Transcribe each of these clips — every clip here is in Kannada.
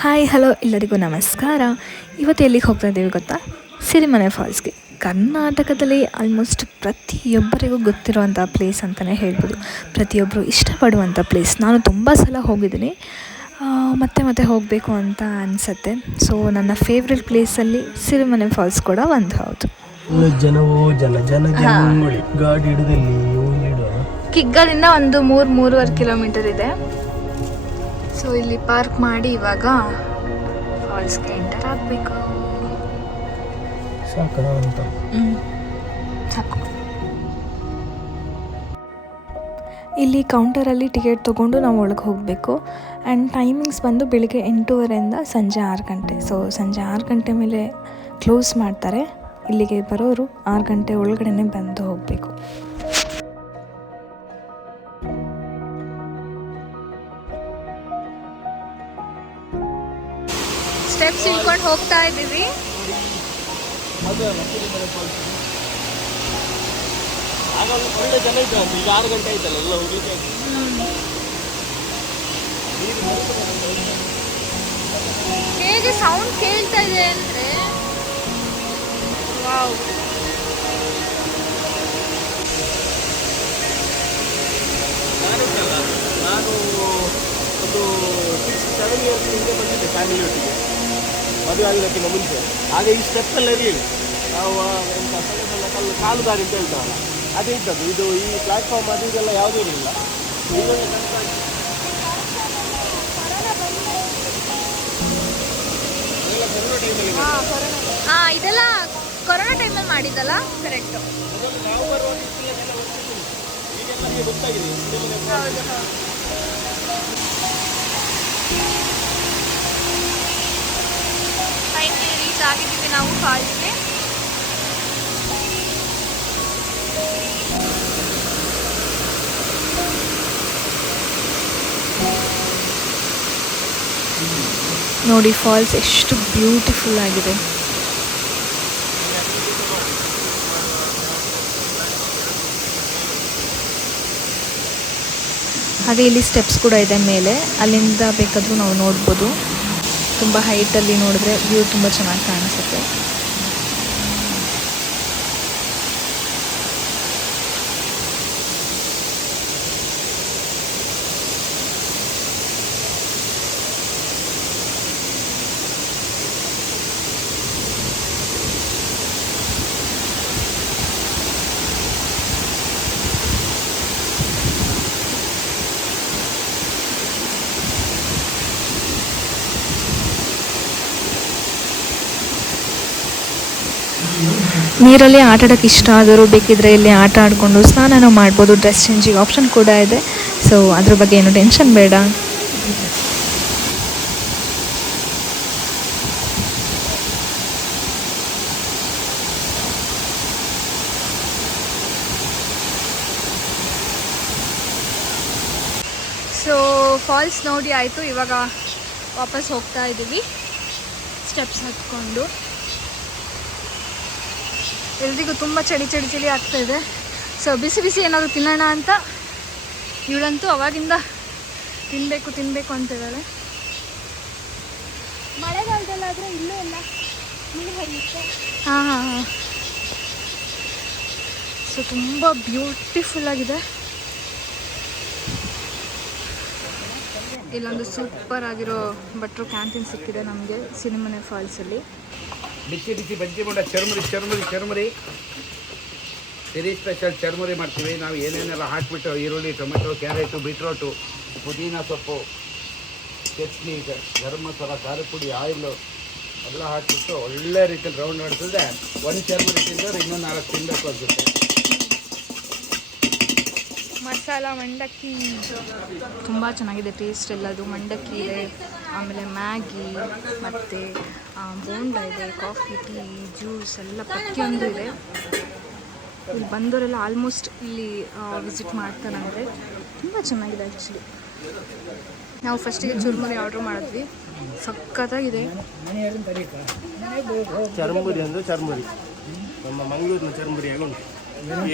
ಹಾಯ್ ಹಲೋ ಎಲ್ಲರಿಗೂ ನಮಸ್ಕಾರ. ಇವತ್ತು ಎಲ್ಲಿಗೆ ಹೋಗ್ತಾ ಇದ್ದೀವಿ ಗೊತ್ತಾ? ಸಿರಿಮನೆ ಫಾಲ್ಸ್ಗೆ. ಕರ್ನಾಟಕದಲ್ಲಿ ಆಲ್ಮೋಸ್ಟ್ ಪ್ರತಿಯೊಬ್ಬರಿಗೂ ಗೊತ್ತಿರುವಂಥ ಪ್ಲೇಸ್ ಅಂತಲೇ ಹೇಳ್ಬೋದು. ಪ್ರತಿಯೊಬ್ಬರು ಇಷ್ಟಪಡುವಂಥ ಪ್ಲೇಸ್ ನಾನು ತುಂಬ ಸಲ ಹೋಗಿದ್ದೀನಿ. ಮತ್ತೆ ಮತ್ತೆ ಹೋಗಬೇಕು ಅಂತ ಅನಿಸುತ್ತೆ. ಸೊ ನನ್ನ ಫೇವ್ರೆಟ್ ಪ್ಲೇಸಲ್ಲಿ ಸಿರಿಮನೆ ಫಾಲ್ಸ್ ಕೂಡ ಒಂದು ಹೌದು. ಜನವೋ ಜನ ಜನ ಗಾಡಿ ಹಿಡಿದಲ್ಲಿ ಇಡುವ ಕಿಗ್ಗದಿಂದ ಒಂದು ಮೂರು ಮೂರುವರೆ ಕಿಲೋಮೀಟರ್ ಇದೆ. ಸೊ ಇಲ್ಲಿ ಪಾರ್ಕ್ ಮಾಡಿ ಇವಾಗ ಫಾಲ್ಸ್ಗೆ ಎಂಟರ್ ಆಗಬೇಕು. ಸಾಕು. ಇಲ್ಲಿ ಕೌಂಟರಲ್ಲಿ ಟಿಕೆಟ್ ತೊಗೊಂಡು ನಾವು ಒಳಗೆ ಹೋಗಬೇಕು. ಆ್ಯಂಡ್ ಟೈಮಿಂಗ್ಸ್ ಬಂದು ಬೆಳಿಗ್ಗೆ ಎಂಟೂವರೆಯಿಂದ ಸಂಜೆ ಆರು ಗಂಟೆ. ಸೊ ಸಂಜೆ ಆರು ಗಂಟೆ ಮೇಲೆ ಕ್ಲೋಸ್ ಮಾಡ್ತಾರೆ. ಇಲ್ಲಿಗೆ ಬರೋರು ಆರು ಗಂಟೆ ಒಳಗಡೆನೆ ಬಂದು ಹೋಗಬೇಕು. ಇಳ್ಕೊಂಡು ಹೋಗ್ತಾ ಇದ್ದೀವಿ. ಆಗ ಒಂದು ಒಳ್ಳೆ ಜನ ಇದ್ದ ಈಗ ಆರು ಗಂಟೆ ಆಯ್ತಲ್ಲ ಎಲ್ಲ ಹೋಗ್ಲಿಕ್ಕೆ ಆಯ್ತು. ಹೇಗೆ ಸೌಂಡ್ ಕೇಳ್ತಾ ಇದೆ ಅಂದ್ರೆ ವಾವ್. ನಾನು ಒಂದು ಸಿಕ್ಸ್ ಸೆವೆನ್ ಇಯರ್ಸ್ ಹಿಂದೆ ಬಂದಿದ್ದೆ ಫ್ಯಾಮಿಲಿ ಒಟ್ಟಿಗೆ. ಮದುವೆ ಆಗೋದಕ್ಕಿಂತ ಮುಂಚೆ. ಹಾಗೆ ಈ ಸ್ಟೆಪ್ ಎಲ್ಲ ಇರಲಿಲ್ಲ ನಾವು ಎಂತ ಸಣ್ಣ ಸಣ್ಣ ಕಲ್ಲು ಕಾಲು ದಾರಿ ಅಂತ ಹೇಳ್ತಾವಲ್ಲ ಅದೇ ಇದ್ದದ್ದು. ಇದು ಈ ಪ್ಲಾಟ್ಫಾರ್ಮ್ ಅದು ಇದೆಲ್ಲ ಯಾವುದೂ ಇರಲಿಲ್ಲ. ಇದೆಲ್ಲ ಕೊರೋನಾ ಟೈಮಲ್ಲಿ ಮಾಡಿದ್ದಲ್ಲ? ಕರೆಕ್ಟ್ ಅದನ್ನು ನಾವು ನೋಡಿ ಫಾಲ್ಸ್ ಎಷ್ಟು ಬ್ಯೂಟಿಫುಲ್ ಆಗಿದೆ. ಹಾಗೆ ಇಲ್ಲಿ ಸ್ಟೆಪ್ಸ್ ಕೂಡ ಇದೆ ಮೇಲೆ. ಅಲ್ಲಿಂದ ಬೇಕಾದರೂ ನಾವು ನೋಡ್ಬೋದು. ತುಂಬ ಹೈಟಲ್ಲಿ ನೋಡಿದ್ರೆ ವ್ಯೂ ತುಂಬ ಚೆನ್ನಾಗಿ ಕಾಣಿಸುತ್ತೆ. ನೀರಲ್ಲಿ ಆಟ ಇಷ್ಟ ಆದರೂ ಬೇಕಿದ್ರೆ ಇಲ್ಲಿ ಆಟ ಆಡಿಕೊಂಡು ಸ್ನಾನನೂ ಮಾಡ್ಬೋದು. ಡ್ರೆಸ್ ಚೇಂಜಿಗೆ ಆಪ್ಷನ್ ಕೂಡ ಇದೆ. ಸೊ ಅದ್ರ ಬಗ್ಗೆ ಏನು ಟೆನ್ಷನ್ ಬೇಡ. ಸೊ ಫಾಲ್ಸ್ ನೋಡಿ ಆಯಿತು. ಇವಾಗ ವಾಪಸ್ ಹೋಗ್ತಾ ಇದ್ದೀವಿ. ಸ್ಟೆಪ್ಸ್ ಹತ್ಕೊಂಡು ಎಲ್ರಿಗೂ ತುಂಬ ಚಳಿ ಚಳಿ ಚಳಿ ಆಗ್ತಾ ಇದೆ. ಸೊ ಬಿಸಿ ಬಿಸಿ ಏನಾದರೂ ತಿನ್ನೋಣ ಅಂತ ಇವಳಂತೂ ಅವಾಗಿಂದ ತಿನ್ನಬೇಕು ತಿನ್ನಬೇಕು ಅಂತಿದ್ದಾಳೆ ಮಳೆಗಾಲದಲ್ಲಾದ್ರೆ ಇಲ್ಲೂ ಎಲ್ಲ ನೀರು ಹರಿಯುತ್ತೆ. ಹಾಂ ಹಾಂ ಹಾಂ. ಸೊ ತುಂಬ ಬ್ಯೂಟಿಫುಲ್ ಆಗಿದೆ. ಇಲ್ಲೊಂದು ಸೂಪರ್ ಆಗಿರೋ ಭಟ್ರು ಕ್ಯಾಂಟೀನ್ ಸಿಕ್ಕಿದೆ ನಮಗೆ ಸಿನಿಮನೆ ಫಾಲ್ಸಲ್ಲಿ ಬಿಸಿ ಬಿಸಿ ಬಜ್ಜಿ ಮಾಡ ಚರ್ಮರಿ ಚರ್ಮರಿ ಚರ್ಮರಿ. ಸಿರಿ ಸ್ಪೆಷಲ್ ಚರ್ಮರಿ ಮಾಡ್ತೀವಿ. ನಾವು ಏನೇನೆಲ್ಲ ಹಾಕಿಬಿಟ್ಟು ಈರುಳ್ಳಿ, ಟೊಮೆಟೊ, ಕ್ಯಾರೆಟು, ಬೀಟ್ರೋಟು, ಪುದೀನ ಸೊಪ್ಪು, ಚಟ್ನಿ ಗರಮ್ ಗರಂ ಮಸಾಲ ಖಾರ ಪುಡಿ ಆಯಿಲು ಎಲ್ಲ ಹಾಕಿಬಿಟ್ಟು ಒಳ್ಳೆ ರೀತಿಯಲ್ಲಿ ರೌಂಡ್ ಮಾಡಿಸಿದ್ರೆ ಒಂದು ಚರ್ಮರಿ ತಿಂದರೆ ಇನ್ನೊಂದು ನಾಲ್ಕು ತಿನ್ನಬೇಕು ಮಸಾಲ, ಮಂಡಕ್ಕಿ. ತುಂಬ ಚೆನ್ನಾಗಿದೆ ಟೇಸ್ಟ್ ಎಲ್ಲದು. ಮಂಡಕ್ಕಿ ಇದೆ, ಆಮೇಲೆ ಮ್ಯಾಗಿ, ಮತ್ತು ಬೋಂಡ ಇದೆ, ಕಾಫಿ, ಟೀ, ಜ್ಯೂಸ್ ಎಲ್ಲ ಪ್ರತಿಯೊಂದು ಇದೆ. ಇಲ್ಲಿ ಬಂದವರೆಲ್ಲ ಆಲ್ಮೋಸ್ಟ್ ಇಲ್ಲಿ ವಿಸಿಟ್ ಮಾಡ್ತಾರಂದರೆ ತುಂಬ ಚೆನ್ನಾಗಿದೆ ಆ್ಯಕ್ಚುಲಿ ನಾವು ಫಸ್ಟಿಗೆ ಚುರುಮುರಿ ಆರ್ಡ್ರ್ ಮಾಡಿದ್ವಿ. ಸಖತ್ತಾಗಿದೆ. ಚರ್ಮುರಿ ಅಂದರೆ ಚರ್ಮುರಿ. ನಮ್ಮ ಮಂಗಳೂರಿನ churmuri ಆಗುಂಟು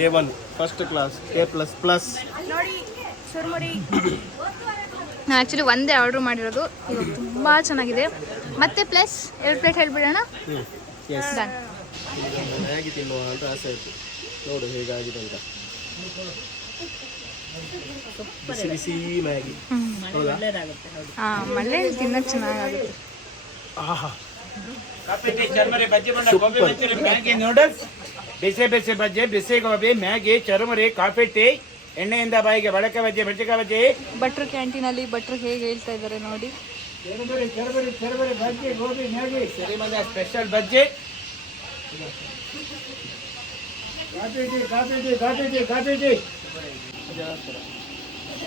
A one first class A plus plus ನೋಡಿ ಚುರುಮುರಿ ನಾನು ಆ್ಯಕ್ಚುಲಿ ಒಂದೇ ಆರ್ಡ್ರ್ ಮಾಡಿರೋದು. ಇದು ತುಂಬ ಚೆನ್ನಾಗಿದೆ. ಮತ್ತೆ ಪ್ಲಸ್ ಎರಡು ಪ್ಲೇಟ್ ಹೇಳ್ಬಿಡೋಣ? ಹ್ಞೂ ಎಸ್ ಡನ್ ಮ್ಯಾಗಿ ತಿನ್ನುವ ಅಂತ ಆಸೆ ಆಯಿತು ನೋಡು ಹೇಗಾಗಿದೆ ಅಂತ. ಬಿಸಿ ಬಿಸಿ ಮ್ಯಾಗಿ. ಹೌದಾ? ಹಾಂ ಮಳೆ ತಿನ್ನೋಕೆ ಚೆನ್ನಾಗಾಗುತ್ತೆ. ಆಹಾ. Coffee tea churmuri bajji bonda gobi manchuri Maggi noodles. ಬಿಸಿ ಬಿಸಿ ಬಜ್ಜೆ ಬಿಸಿ gobi Maggi churmuri coffee tea. ಎಣ್ಣೆಯಿಂದ ಬಾಯಿಗೆ ಬಳಕೆ ಬಜ್ಜಿ ಮೆಣಸಿನಕಾಯಿ ಬಜ್ಜಿ. ಭಟ್ರು ಕ್ಯಾಂಟೀನಲ್ಲಿ ಭಟ್ರು ಹೇಗೆ ಹೇಳ್ತಾ ಇದ್ದಾರೆ ನೋಡಿ. Bajji gobi special bajji coffee tea coffee tea coffee tea coffee tea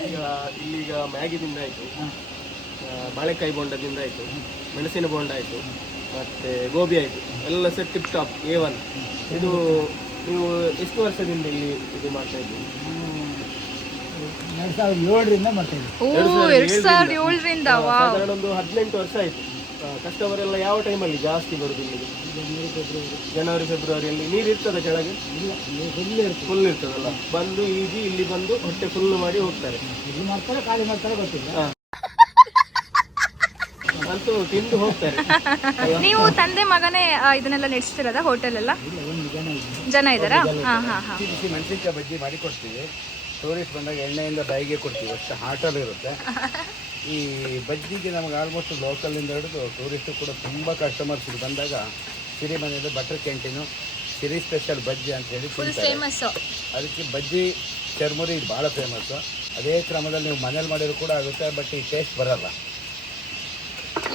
ಈಗ ಇಲ್ಲಿಗ ಮ್ಯಾಗಿದಿಂದ ಆಯಿತು. ಬಾಳೆಕಾಯಿ ಬೋಂಡದಿಂದ ಆಯಿತು. ಮೆಣಸಿನ ಬೋಂಡ ಆಯಿತು. ಮತ್ತು ಗೋಬಿ ಆಯಿತು. ಎಲ್ಲ set tip top A one ಇದು ನೀವು ಎಷ್ಟು ವರ್ಷದಿಂದ ಇಲ್ಲಿ ಇದು ಮಾಡ್ತಾ ಇದ್ದೀವಿ ಎರಡು ಸಾವಿರದ ಏಳರಿಂದ ಮಾಡ್ತೀವಿ ಓ ಎರಡು ಸಾವಿರದ ಏಳರಿಂದ. ವಾ ಒಂದು ಹದಿನೆಂಟು ವರ್ಷ ಆಯ್ತು. ಕಸ್ಟಮರ್ ಎಲ್ಲ ಯಾವ ಟೈಮಲ್ಲಿ ಜಾಸ್ತಿ ಬರುದು ಇಲ್ಲಿಗೆ ಜನವರಿ ಫೆಬ್ರವರಿಯಲ್ಲಿ ನೀರು ಇರ್ತದೆ ಕೆಳಗೆ? ಫುಲ್ ಇರ್ತದಲ್ಲ. ಬಂದು ಈಜಿ ಇಲ್ಲಿ ಬಂದು ಹೊಟ್ಟೆ ಫುಲ್ ಮಾಡಿ ಹೋಗ್ತಾರೆ. ಇಲ್ಲಿ ಮಾಡ್ತಾರೆ ಖಾಲಿ ಮಾಡ್ತಾರೆ ಗೊತ್ತಿಲ್ಲ. ಅಂತೂ ತಿಂದು ಹೋಗ್ತಾರೆ. ನೀವು ತಂದೆ ಮಗನೇ ಆ, ಇದನ್ನೆಲ್ಲ ನಡೆಸ್ತಿರೋದ ಹೋಟೆಲ್ ಎಲ್ಲ? ಜನ ಇದ್ದಾರಾ. ಹಾ ಹಾ ಹಾ. ಬಿಸಿ ಮೆಣಸಿನಕಾಯಿ ಬಜ್ಜಿ ಮಾಡಿ ಕೊಡ್ತೀವಿ ಟೂರಿಸ್ಟ್ ಬಂದಾಗ ಎಣ್ಣೆಯಿಂದ ಬಾಯಿಗೆ ಕೊಡ್ತೀವಿ. ಅಷ್ಟು ಹಾಟಲ್ಲಿ ಇರುತ್ತೆ. ಈ ಬಜ್ಜಿಗೆ ನಮಗೆ ಆಲ್ಮೋಸ್ಟ್ ಲೋಕಲಿಂದ ಹಿಡಿದು ಟೂರಿಸ್ಟು ಕೂಡ ತುಂಬ ಕಸ್ಟಮರ್ಸ್ ಇಲ್ಲಿ ಬಂದಾಗ ಸಿರಿ ಮನೆಯಲ್ಲಿ butter canteen Siri special bajji ಅಂತ ಹೇಳಿ ತಿಂತಾರೆ. ಅದಕ್ಕೆ ಬಜ್ಜಿ ಚರ್ಮುರಿ ಭಾಳ ಫೇಮಸ್ಸು ಅದೇ ಕ್ರಮದಲ್ಲಿ ನೀವು ಮನೇಲಿ ಮಾಡಿದ್ರು ಕೂಡ ಆಗುತ್ತೆ ಬಟ್ ಈ ಟೇಸ್ಟ್ ಬರಲ್ಲ.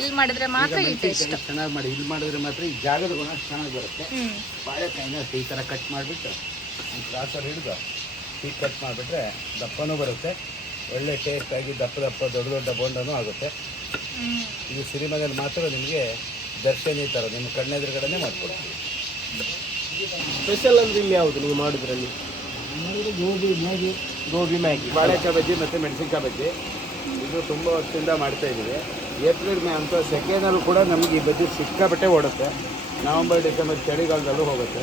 ಇಲ್ಲಿ ಮಾಡಿದ್ರೆ ಮಾತ್ರ ಈ ಟೇಸ್ಟ್ ಚೆನ್ನಾಗಿ ಮಾಡಿ ಇಲ್ಲಿ ಮಾಡಿದ್ರೆ ಮಾತ್ರ ಈ ಜಾಗದ ಗುಣ ಚೆನ್ನಾಗಿ ಬರುತ್ತೆ. ಬಾಳೆಕಾಯಿನ ಈ ಥರ ಕಟ್ ಮಾಡಿಬಿಟ್ಟು ಒಂದು ಕ್ರಾಸಲ್ಲಿ ಹಿಡಿದು ಹೀಗೆ ಕಟ್ ಮಾಡಿಬಿಟ್ರೆ ದಪ್ಪನೂ ಬರುತ್ತೆ. ಒಳ್ಳೆ ಟೇಸ್ಟಾಗಿ ದಪ್ಪ ದಪ್ಪ ದೊಡ್ಡ ದೊಡ್ಡ ಬೋಂಡನೂ ಆಗುತ್ತೆ. ಇದು ಸಿರಿಮನೆಯಲ್ಲಿ ಮಾತ್ರ ನಿಮಗೆ ದರ್ಶನಿ ಥರ ನಿಮ್ಮ ಕಣ್ಣೆದುರುಗಡೆನೇ ಮಾಡಿಕೊಡ್ತೀವಿ. ಸ್ಪೆಷಲ್ ಅಂದ್ರೆ ಇಲ್ಲಿ ಯಾವುದು ನೀವು ಮಾಡಿದ್ರಲ್ಲಿ? ಗೋಬಿ ಮ್ಯಾಗಿ. ಗೋಬಿ ಮ್ಯಾಗಿ. ಬಾಳೆಕಾಯಿ ಬಜ್ಜಿ ಮತ್ತು ಮೆಣಸಿನ್ಕಾಯಿ ಬಜ್ಜಿ ಇದು ತುಂಬ ವರ್ಷದಿಂದ ಮಾಡ್ತಾ ಇದ್ದೀವಿ. ಏಪ್ರಿಲ್ ಮೇ ಅಂತ ಸೆಕೆಂಡಲ್ಲೂ ಕೂಡ ನಮಗೆ ಈ ಬಜ್ಜಿ ಸಿಕ್ಕಾಪಟ್ಟೆ ಓಡುತ್ತೆ. ನವಂಬರ್ ಡಿಸೆಂಬರ್ ಚಳಿಗಾಲದಲ್ಲೂ ಹೋಗುತ್ತೆ.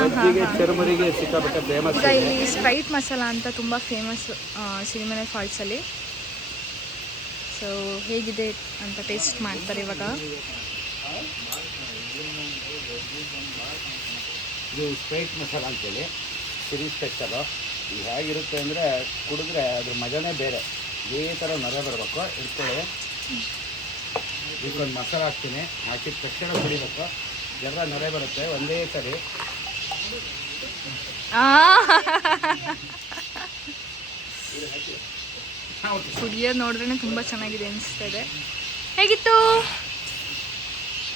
ಬಜ್ಜಿಗೆ ಚರ್ಮರಿಗೆ ಸಿಕ್ಕಾಪಟ್ಟೆ ಫೇಮಸ್ ಈಗ ಇಲ್ಲಿ ಸ್ಪ್ರೈಟ್ ಮಸಾಲ ಅಂತ ತುಂಬ ಫೇಮಸ್ ಸಿರಿಮನೆ ಫಾಲ್ಸಲ್ಲಿ ಸೊ ಹೇಗಿದೆ ಅಂತ ಟೇಸ್ಟ್ ಮಾಡ್ತಾರೆ ಇವಾಗ? ಇದು ಸ್ಪ್ರೈಟ್ ಮಸಾಲ ಅಂತೇಳಿ. ಸಿರಿ ಸ್ಪೆಷಲು ಇದು ಹೇಗಿರುತ್ತೆ ಅಂದರೆ ಕುಡಿದ್ರೆ ಅದ್ರ ಮಜಾನೇ ಬೇರೆ. ಇದೇ ಥರ ನರ ಬರಬೇಕು. ಇಟ್ಕೊಳ್ಳಿ. ಇದಕ್ಕೊಂದು ಮಸಾಲ ಹಾಕ್ತೀನಿ. ಹಾಕಿದ ತಕ್ಷಣ ಕುಡಿಬೇಕು. ಜರ ನೊರೆ ಬರುತ್ತೆ ಒಂದೇ ಸರಿ. ಕುಡಿಯೋದು ನೋಡಿದ್ರೆ ತುಂಬ ಚೆನ್ನಾಗಿದೆ ಅನಿಸ್ತದೆ. ಇದೆ ಹೇಗಿತ್ತು?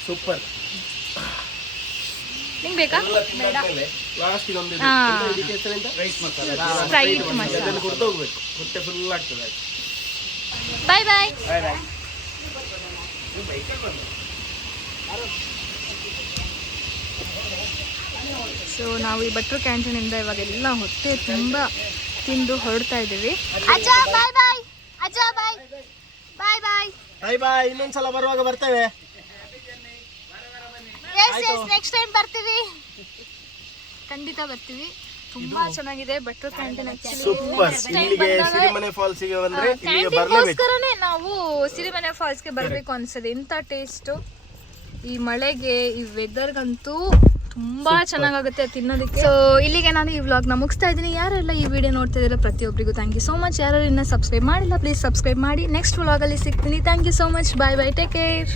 ಸೂಪರ್. ನಿಂಗೆ ಬೇಕಾ? ಬೇಡ. ಲಾಸ್ಟ್ ಹೆಸರೆಂತ ರೈಸ್ ಮಸಾಲ ಸ್ಪ್ರೈಟ್ ಮಸಾಲ ಅದನ್ನು ಕೊಡ್ತಾ ಹೋಗ್ಬೇಕು. ಹೊಟ್ಟೆ ಫುಲ್ ಆಗ್ತದೆ ಬಾಯ್ ಬಾಯ್ ಬಾಯ್ ಬಾಯ್ ಸೊ ನಾವು ಈ ಭಟ್ರು ಕ್ಯಾಂಟೀನಿಂದ ಇವಾಗೆಲ್ಲ ಹೊಟ್ಟೆ ತುಂಬ ತಿಂದು ಹೊರಡ್ತಾ ಇದ್ದೀವಿ. ಅಜ್ಜ ಬಾಯ್ ಬಾಯ್ ಅಜ್ಜ ಬಾಯ್ ಬಾಯ್ ಬಾಯ್ ಬಾಯ್ ಬಾಯ್ ಇನ್ನೊಂದ್ಸಲ ಬರುವಾಗ ಬರ್ತೇವೆ. ನೆಕ್ಸ್ಟ್ ಟೈಮ್ ಬರ್ತೀವಿ. ಖಂಡಿತ ಬರ್ತೀವಿ. ತುಂಬಾ ಚೆನ್ನಾಗಿದೆ ಭಟ್ರು ಕ್ಯಾಂಟೀನ್ ಸೂಪರ್ ಇಲ್ಲಿಗೆ ಸಿರಿಮನೆ ಫಾಲ್ಸಿಗೆ ಬಂದ್ರೆ ಇಲ್ಲಿಗೆ ಬರ್ಲೇಬೇಕು. ನಾವು ಸಿರಿಮನೆ ಫಾಲ್ಸ್ಗೆ ಬರಬೇಕು ಅನ್ಸದೆ ಇಂಥ ಟೇಸ್ಟು ಈ ಮಳೆಗೆ ಈ ವೆದರ್ಗಂತೂ ತುಂಬಾ ಚೆನ್ನಾಗಾಗುತ್ತೆ ತಿನ್ನೋದಕ್ಕೆ. ಸೊ ಇಲ್ಲಿಗೆ ನಾನು ಈ ವ್ಲಾಗ್ನ ಮುಗಿಸ್ತಾ ಇದ್ದೀನಿ. ಯಾರೆಲ್ಲ ಈ ವಿಡಿಯೋ ನೋಡ್ತಾ ಇದ್ದಾರೆ ಪ್ರತಿಯೊಬ್ಬರಿಗೂ ಥ್ಯಾಂಕ್ ಯು ಸೋ ಮಚ್ ಯಾರು ಇನ್ನ ಸಬ್ಸ್ಕ್ರೈಬ್ ಮಾಡಿಲ್ಲ ಪ್ಲೀಸ್ ಸಬ್ಸ್ಕ್ರೈಬ್ ಮಾಡಿ. ನೆಕ್ಸ್ಟ್ ವ್ಲಾಗಲ್ಲಿ ಸಿಗ್ತೀನಿ. Thank you so much bye bye take care